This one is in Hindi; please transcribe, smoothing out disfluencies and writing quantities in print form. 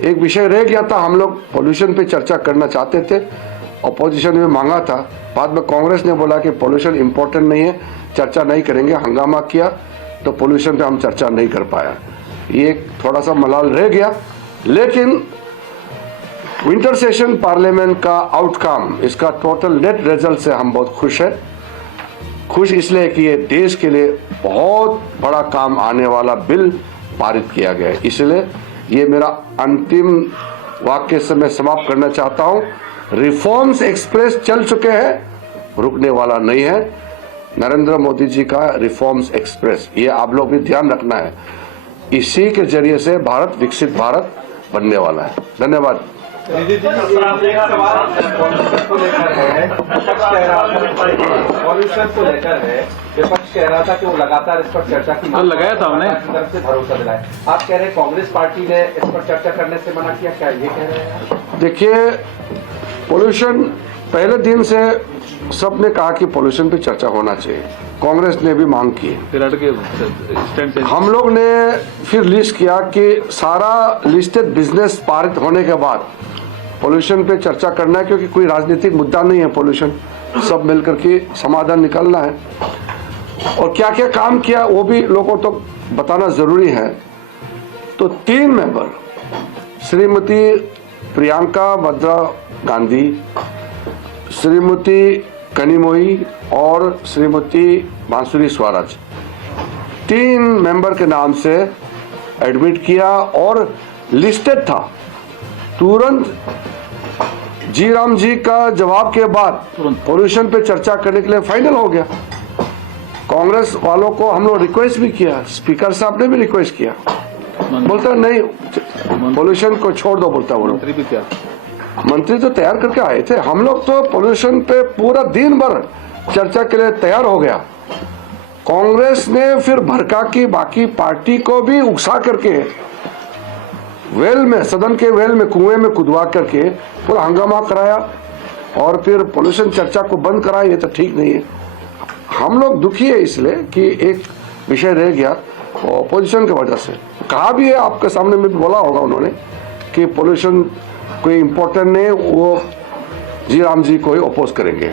एक विषय रह गया था, हम लोग पोल्यूशन पे चर्चा करना चाहते थे, अपोजिशन में मांगा था, बाद में कांग्रेस ने बोला कि पोल्यूशन इम्पोर्टेंट नहीं है, चर्चा नहीं करेंगे, हंगामा किया तो पोल्यूशन पे हम चर्चा नहीं कर पाया। ये थोड़ा सा मलाल रह गया, लेकिन विंटर सेशन पार्लियामेंट का आउटकम, इसका टोटल नेट रिजल्ट से हम बहुत खुश हैं। खुश इसलिए कि ये देश के लिए बहुत बड़ा काम आने वाला बिल पारित किया गया है। इसलिए ये मेरा अंतिम वाक्य से मैं समाप्त करना चाहता हूँ, रिफॉर्म्स एक्सप्रेस चल चुके हैं, रुकने वाला नहीं है। नरेंद्र मोदी जी का रिफॉर्म्स एक्सप्रेस, ये आप लोग भी ध्यान रखना है, इसी के जरिए से भारत विकसित भारत बनने वाला है। धन्यवाद। एक सवाल को लेकर है, पॉल्यूशन को लेकर है, विपक्ष कह रहा था कि वो लगातार इस पर चर्चा की मांग लगाया था हमने तरफ से भरोसा दिलाया। आप कह रहे हैं कांग्रेस पार्टी ने इस पर चर्चा करने से मना किया, क्या ये कह रहे हैं? देखिए, पोल्यूशन पहले दिन से सबने कहा कि पोल्यूशन पे चर्चा होना चाहिए, कांग्रेस ने भी मांग की। हम लोग ने फिर लिस्ट किया कि सारा लिस्टेड बिजनेस पारित होने के बाद पोल्यूशन पे चर्चा करना है, क्योंकि कोई राजनीतिक मुद्दा नहीं है, पोल्यूशन सब मिलकर के समाधान निकालना है। और क्या क्या काम किया वो भी लोगों तो बताना जरूरी है। तो 3 मेंबर, श्रीमती प्रियंका वाड्रा गांधी, श्रीमती कनिमोई और श्रीमती बांसुरी स्वराज, 3 मेंबर के नाम से एडमिट किया और लिस्टेड था। तुरंत जी राम जी का जवाब के बाद पोल्यूशन पे चर्चा करने के लिए फाइनल हो गया। कांग्रेस वालों को हम लोग रिक्वेस्ट भी किया, स्पीकर साहब ने भी रिक्वेस्ट किया, बोलता नहीं पोल्यूशन को छोड़ दो, बोलता वो मंत्री भी क्या, मंत्री तो तैयार करके आए थे। हम लोग तो पोल्यूशन पे पूरा दिन भर चर्चा के लिए तैयार हो गया। कांग्रेस ने फिर भड़का की बाकी पार्टी को भी उकसा करके वेल में, सदन के वेल में, कुएं में कुदवा करके पूरा हंगामा कराया और फिर पोल्यूशन चर्चा को बंद कराया। ये तो ठीक नहीं है। हम लोग दुखी है इसलिए कि एक विषय रह गया पोल्यूशन की वजह से। कहा भी है, आपके सामने में भी बोला होगा उन्होंने कि पोल्यूशन कोई इम्पोर्टेंट नहीं, वो जी राम जी को ही अपोज करेंगे।